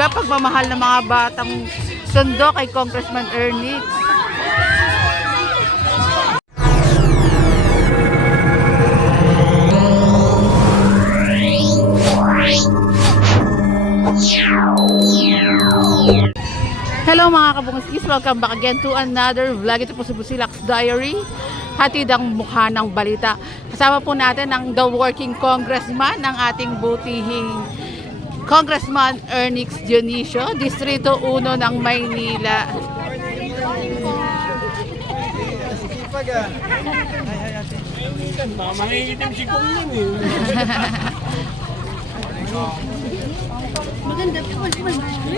Pagmamahal ng mga batang sundo kay Congressman Ernix. Hello mga kabungiskis, welcome back again to another vlog. Ito po si Busilak's Diary, hatid ang mukha ng balita. Kasama po natin ang the working congressman ng ating butihing Congressman Ernix Dionisio, Distrito 1 ng Maynila. Mangingitim si Kong yun eh.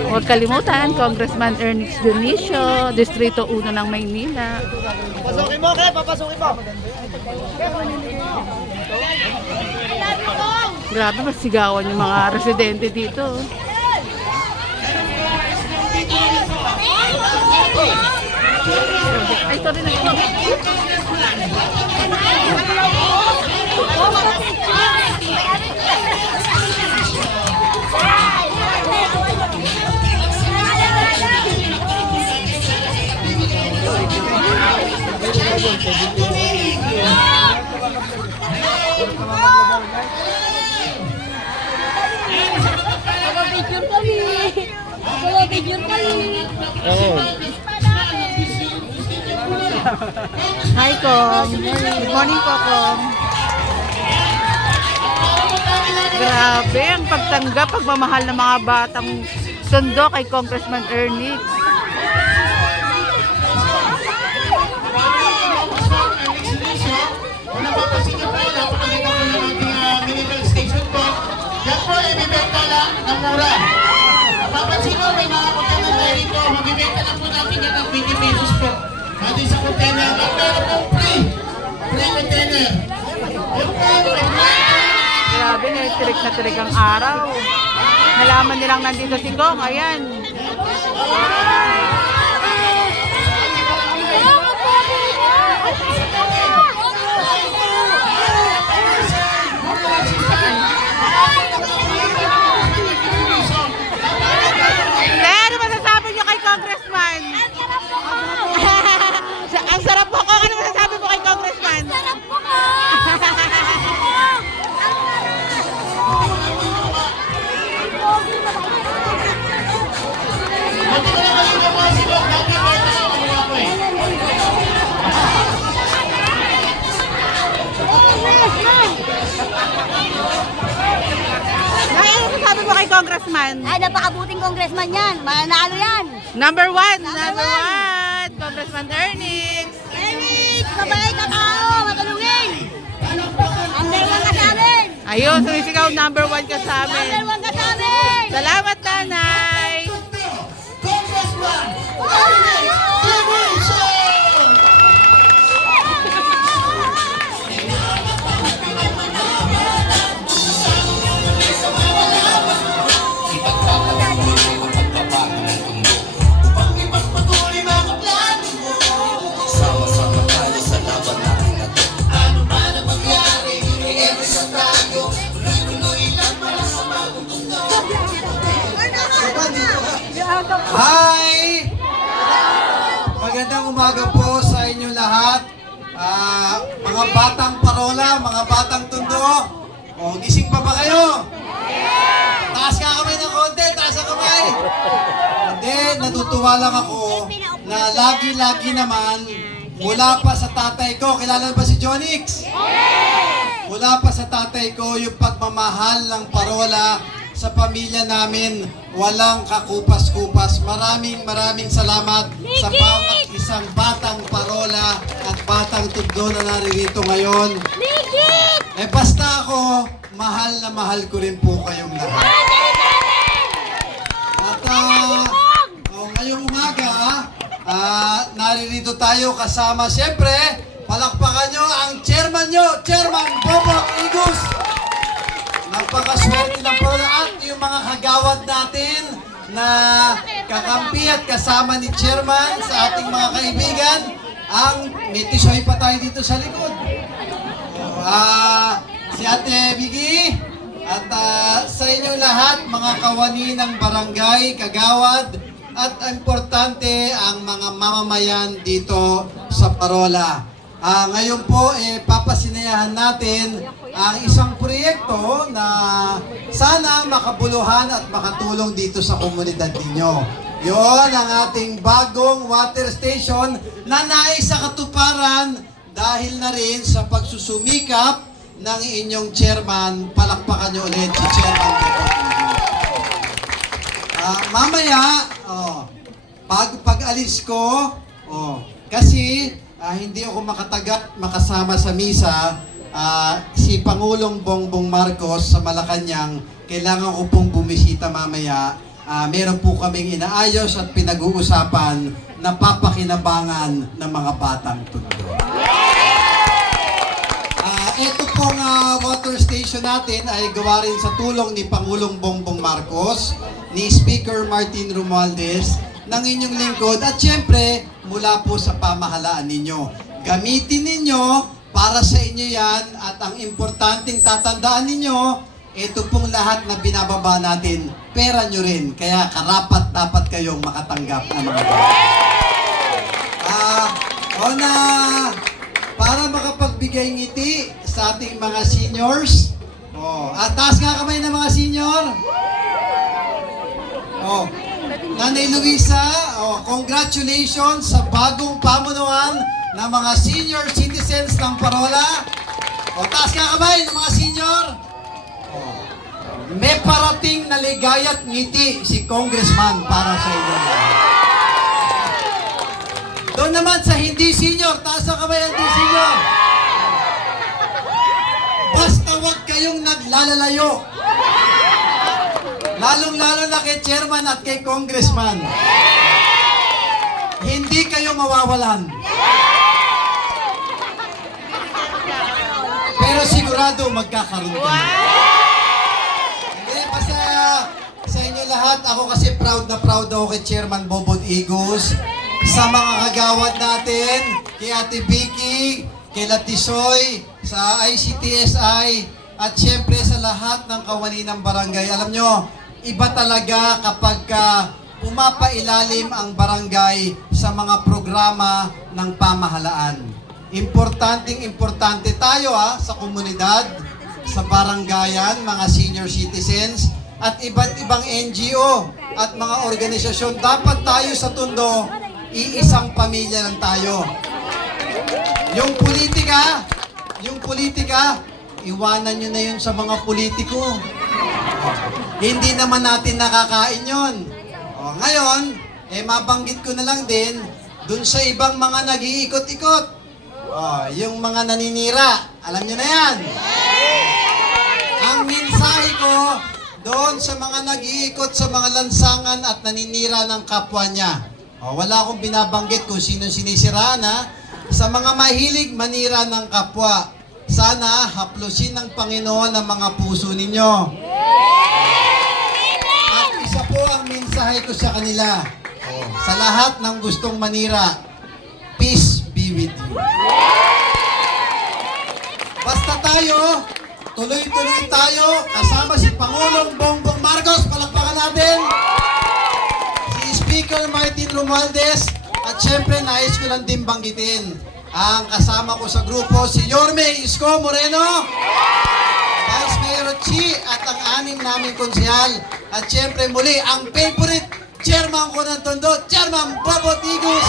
Huwag kalimutan, Congressman Ernix Dionisio, Distrito 1 ng Maynila. Papasukin mo, Kaya! Papasukin mo! Grabe, masigawan yung mga residente dito. Ay, sorry na ito. Picture kami. Picture kami. Hi, Kong. Good morning po, Kong. Grabe, ang pagtanggap, pagmamahal ng mga batang sundo kay Congressman Ernix. Yan po, ibibenta lang ng mura. Papansin mo, may mga container tayo rito. Mabibenta lang po natin yan ng 20 pesos po. Pati sa container. Ang meron pong free container. Yan po, Grabe, tirik na tirik ang araw. Nalaman nilang nandito si Kong. Ayan. Ano masasabi niyo kay Congressman? Ang sarap po, Kong. Ano masasabi mo kay Congressman? Sarap po ko. Buti ko naman yung mga silog. Happy birthday sa mga po eh. Ano masasabi mo kay Congressman? Ay, napakabuting congressman yan. Mananalo yan. Number one, Number one. Congressman Ernix. Eric, mabait na tao. Matulungin. Number one ka sa amin. Ayun, sumisigaw, number one ka sa Number amin. one ka sa amin. Salamat, Nanay. Congressman! Hi! Magandang umaga po sa inyo lahat. Mga batang parola, mga batang tundo. O, gising pa ba kayo? Taas ka kamay ng konti, taas ang kamay. Hindi, natutuwa lang ako na lagi-lagi naman mula pa sa tatay ko. Kilala ba si Jonix? Mula pa sa tatay ko yung pagmamahal ng parola sa pamilya namin, walang kakupas-kupas. Maraming salamat sa bawat isang batang parola at batang tundo na naririto ngayon. Eh basta ako, mahal na mahal ko rin po kayong lahat. At ngayong umaga, naririto tayo kasama, siyempre, palakpakan nyo ang chairman nyo, Chairman Bobok Igus. Napakaswerte ng parola at yung mga kagawad natin na kakampi at kasama ni Chairman sa ating mga kaibigan. May tisoy pa tayo dito sa likod. Si Ate Biggie, At sa inyong lahat, mga kawani ng barangay, kagawad, at importante ang mga mamamayan dito sa Parola. Ngayon po, papasinayahan natin ang isang proyekto na sana makabuluhan at makatulong dito sa komunidad ninyo. Yon ang ating bagong water station na nais sa katuparan dahil na rin sa pagsusumikap ng inyong chairman. Palakpakan nyo ulit si Chairman Bebo. Mamaya, pag-alis ko, kasi hindi ako makasama sa misa, si Pangulong Bongbong Marcos sa Malacanang, kailangan ko pong bumisita mamaya. Meron po kaming inaayos at pinag-uusapan na papakinabangan ng mga batang Tondo. Ito pong water station natin ay gawa rin sa tulong ni Pangulong Bongbong Marcos, ni Speaker Martin Romualdez, ng inyong lingkod at syempre mula po sa pamahalaan ninyo. Gamitin ninyo para sa inyo yan at ang importanteng tatandaan ninyo, ito pong lahat na binababa natin, pera nyo rin. Kaya karapat dapat kayong makatanggap ng mga para makapagbigay ngiti sa ating mga seniors. Taas nga kamay ng mga senior. Nanay Luisa, congratulations sa bagong pamunuan ng mga senior citizens ng Parola. Taas nga kamay ng mga senior. May parating na ligaya at ngiti si Congressman para sa inyo. Doon naman sa hindi senior, taas ang kamay ang hindi senior. Basta wag kayong naglalalayo. Lalong-lalo na kay chairman at kay congressman. Hindi kayo mawawalan. Pero sigurado magkakaroon kayo. Hindi, basta sa inyo lahat, ako kasi proud na proud ako kay Chairman Bobot Igos, sa mga kagawad natin, kay Ate Vicky, kay Latisoy, sa ICTSI, at syempre sa lahat ng kawani ng barangay. Alam nyo, iba talaga kapag pumapailalim ang barangay sa mga programa ng pamahalaan. Importante tayo sa komunidad, sa barangayan, mga senior citizens, at iba't ibang NGO at mga organisasyon. Dapat tayo sa Tondo, iisang pamilya lang tayo. Yung politika, iwanan nyo na yun sa mga politiko. Hindi naman natin nakakain yun. Ngayon, mabanggit ko na lang din, dun sa ibang mga nag-iikot-ikot. Yung mga naninira, alam nyo na yan. Ang mensahe ko, doon sa mga nag-iikot sa mga lansangan at naninira ng kapwa niya. Wala akong binabanggit kung sino sinisiraan sa mga mahilig manira ng kapwa. Sana haplusin ng Panginoon ang mga puso ninyo. At isa po ang mensahe ko sa kanila. Sa lahat ng gustong manira, peace be with you. Basta tayo, tuloy-tuloy tayo, kasama si Pangulong Bongbong Marcos, palakpakan natin. Si Speaker Martin Romualdez, at syempre nais ko lang din banggitin ang kasama ko sa grupo, si Yorme Isko Moreno, Vice Mayor Chi, at ang 6 naming konsehal. At syempre muli, ang favorite chairman ko ng Tondo, Chairman Bobot Igos.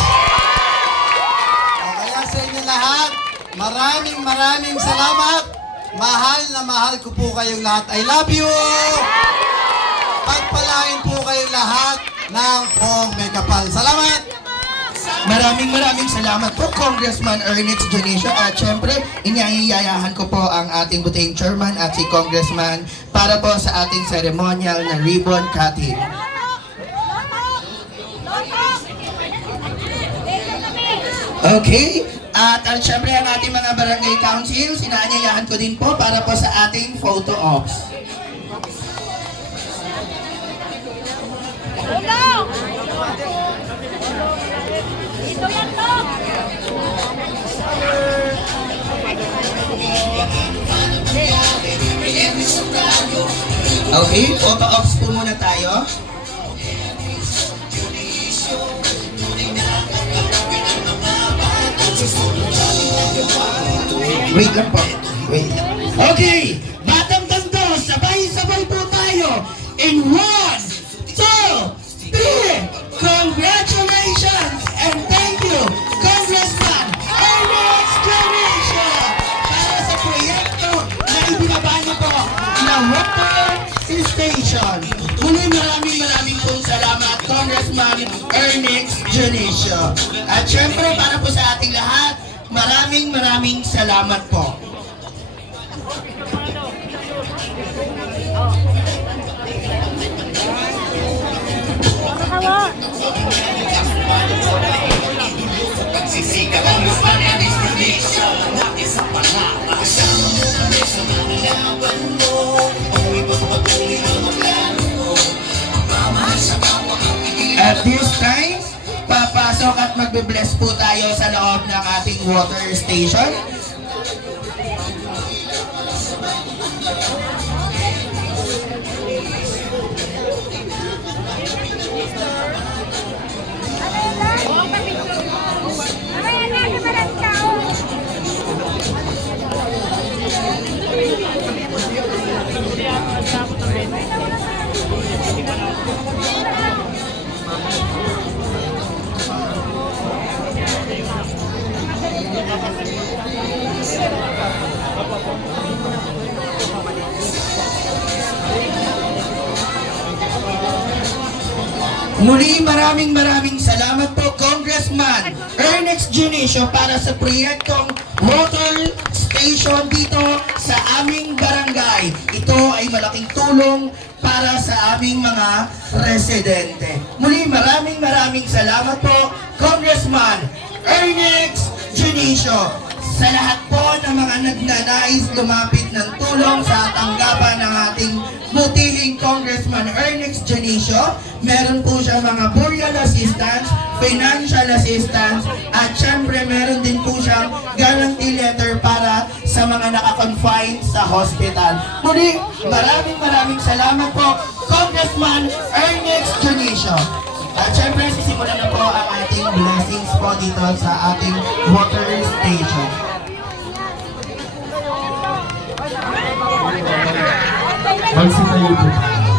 Kaya sa inyo lahat, maraming salamat. Mahal na mahal ko po kayong lahat. I love you! Pagpalain po kayong lahat ng Pong Megapal. Salamat! Maraming salamat po, Congressman Ernest Dionisio. At syempre, inyayayahan ko po ang ating butihing chairman at si Congressman para po sa ating ceremonial na ribbon cutting. Okay, at syempre ang ating mga barangay council, sinaanyayahan ko din po para po sa ating photo ops. Ito yan, Tom! Okay, photo ops po muna tayo. Wait lang po. Wait. Okay, Batang Tondo, sabay-sabay po tayo. In 1, 2, 3. Congratulations and thank you, Congressman Alex Junior, para sa proyekto na ibinaba niyo po na water station. Muli maraming pong salamat, Congressman Ernest Junior. At syempre, para po sa ating lahat, maraming salamat po. At this time, papasok at magbe-bless po tayo sa loob ng ating water station. Muli maraming salamat po, Congressman Ernest Junior, para sa proyektong water station dito sa aming barangay. Ito ay malaking tulong para sa aming mga residente. Muli maraming salamat po, Congressman Ernest Junior. Sa lahat po ng mga nagnanais lumapit ng tulong sa tanggapan ng ating butihing Congressman Ernest Junior, meron po siya mga burial assistance, financial assistance, at syempre meron din po siyang guarantee letter para sa mga naka-confine sa hospital. Muli, maraming salamat po, Congressman Ernest Junior. At syempre, sisimulan na po ang ating blessings po dito sa ating water station. Magsitayo po tayo.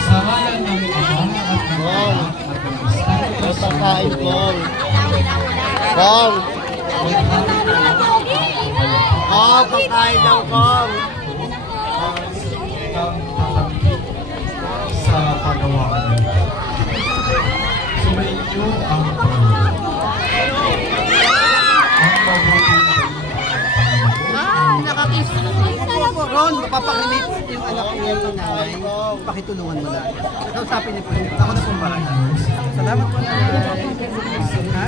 Sa ngalan ng Ama at ng Anak at ng Espiritu Santo. Pagkain ng kong. Kang tatamkin sa pagawaan niyo. Sumainyo ang Panginoon. Ang mabuting Nakakiss. Ron, mapapakrimit yung anak niya ng nanay. Pakitulungan mo na. Kausapin niyo po. Ako na pong barangay. Salamat po na. Ha?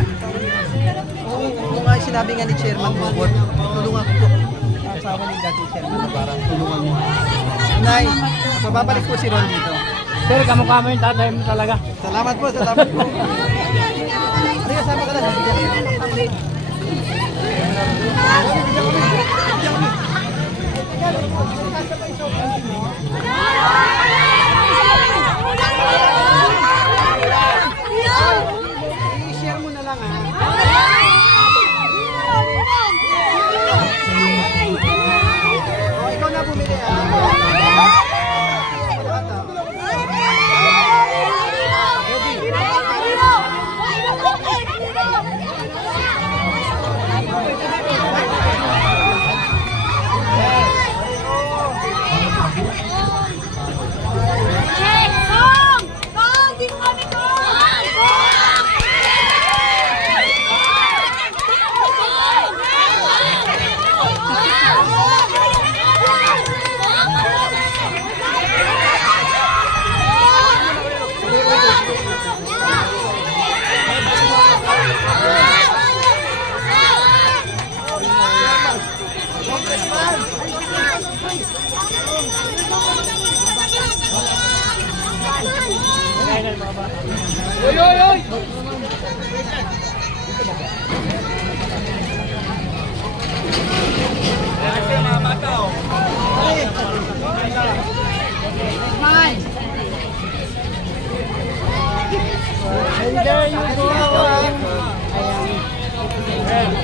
Oo, kung nga sinabi nga ni Chairman Bobot, tulungan ko po. Ang asawa ni dating Chairman na parang tulungan mo. Nay, mababalik po si Ron dito. Sir, kamukha mo yung tatay mo talaga. Salamat po. Halika, sama ka na. I-share mo na lang ha. Oh, ikaw na bumili ha.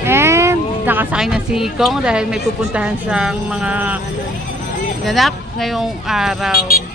And nakasakay na si Kong dahil may pupuntahan siyang mga ganap ngayong araw.